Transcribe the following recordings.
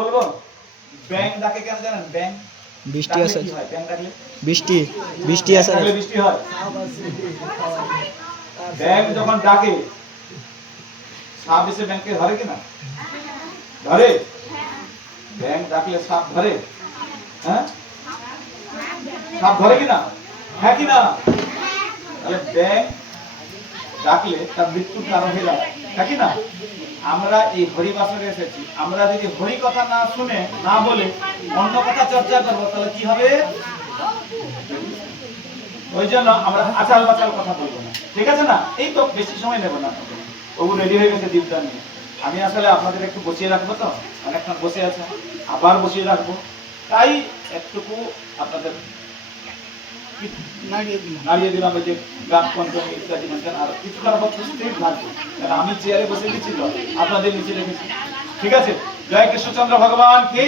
বলবো? ব্যাং ডাকে কেন জানেন? ব্যাং বৃষ্টি আসে, কি হয়? ব্যাং ডাকলে বৃষ্টি আসে। বৃষ্টি হয়। ব্যাং যখন ডাকে সাপ এসে ব্যাংকে ধরে কিনা? ধরে। ব্যাং ডাকলে সাপ ধরে? হ্যাঁ, সাপ ধরে কিনা? হ্যাঁ কিনা? তাহলে ব্যাং ডাকলে তার মৃত্যুর কারণ হয়ে যাবে, হ্যাঁ কিনা? আমরা এই হরি বাসরে এসেছি, আমরা যদি হরি কথা না শুনে না বলে অন্য কথা চর্চা করবো তাহলে কি হবে? ওই জন্য আমরা আচাল বাচাল কথা বলবো না, ঠিক আছে না? এই তো বেশি সময় নেব না। ওগুলো রেডি হয়ে গেছে দীপদান নিয়ে। আমি আসলে আপনাদের একটু বসিয়ে রাখবো, তো অনেকক্ষণ বসে আছে, আবার বসিয়ে রাখবো, তাই একটুকু আপনাদের নাড়িয়ে দিলাম। ওই যে গান পঞ্চমী ইত্যাদি বলছেন, আর কিছুক্ষণ পর স্থির থাকবে, কারণ আমি চেয়ারে বসে গেছি তো আপনাদের নিচে রেখেছি, ঠিক আছে? জয় কৃষ্ণচন্দ্র ভগবান কি।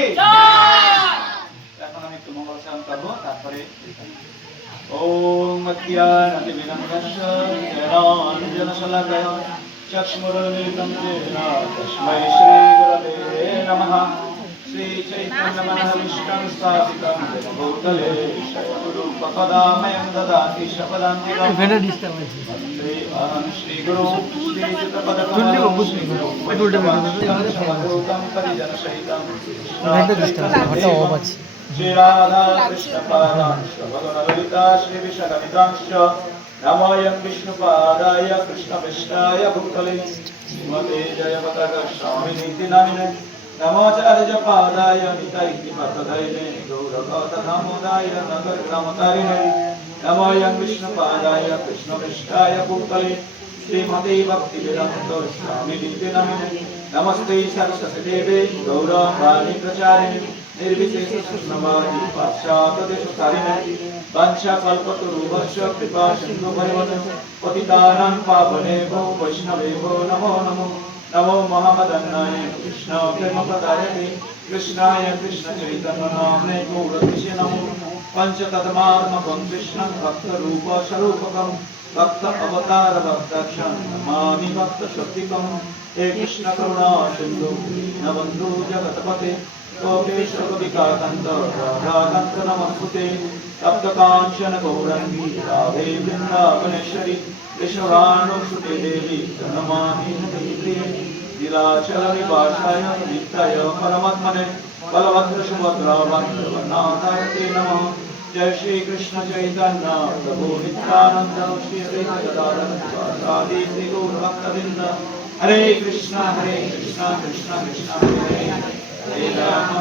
এখন আমি একটু মঙ্গল স্মরণ করবো, তারপরে ওম জ্ঞানাঞ্জনশলাকয়া চক্ষুরুন্মিলিतं येन তস্मै শ্রীগুরবে নমঃ। श्रीचैतन्यमनःविष्टं स्थापितं भूतले स्वयंरूपपदामयं ददाति शपदान्तिकं वन्दे अहं श्रीगुरुं श्रीयुतपदकमलं परिजनसहितं श्रीराधा कृष्णपादांश्च भगवनललिता श्रीविशाखान्वितांश्च नमोऽयं विष्णुपादाय कृष्णपृष्ठाय भूतले श्रीमते जयपताकस्वामिनीति नामिने नमोऽचार्यपादाय नितायितिपतदयिने गौरवतधामोदाय नगरग्रामतारिणे नमोऽयं विष्णुपादाय कृष्णपृष्ठाय भूतले श्रीमते भक्तिवेदान्त स्वामिनीति नामिने नमस्ते सरस्वती देवे गौरवाणी प्रचारिणे निर्विशेष शून्यवादी पाश्चात्यदेशकारिणे वंशकल्पतरुभ्यश्च कृपा सिन्धुभ्यो पतितानां पावनेभ्यो वैष्णवेभ्यो नमो नमो। नमो महामदन्नाय कृष्ण प्रेमप्रदायते कृष्णाय कृष्णचैतन्यनाम्ने गौरतिशे नमो। पञ्चतत्त्वात्मकं कृष्णं भक्तरूपस्वरूपकं भक्त अवतार भक्ताख्यं नमामि भक्तशक्तिकं। हे कृष्ण करुणा सिन्धु दीनबन्धु जगत्पते गोपेश गोपिकाकान्त राधाकान्त नमस्ते। तप्तकाञ्चन गौरङ्गी राधे वृन्दावनेश्वरी केशवानुसुते देवी प्रणमामि हरिप्रिये। नीलाचल निवासाय नित्याय परमात्मने बलभद्र सुभद्रा वन्दनाथाय ते नमः। जय श्री कृष्ण चैतन्य प्रभु नित्यानंद श्री अद्वैत गदाधर श्री श्री गौर भक्तवृंद। हरे कृष्ण कृष्ण कृष्ण कृष्ण हरे हरे राम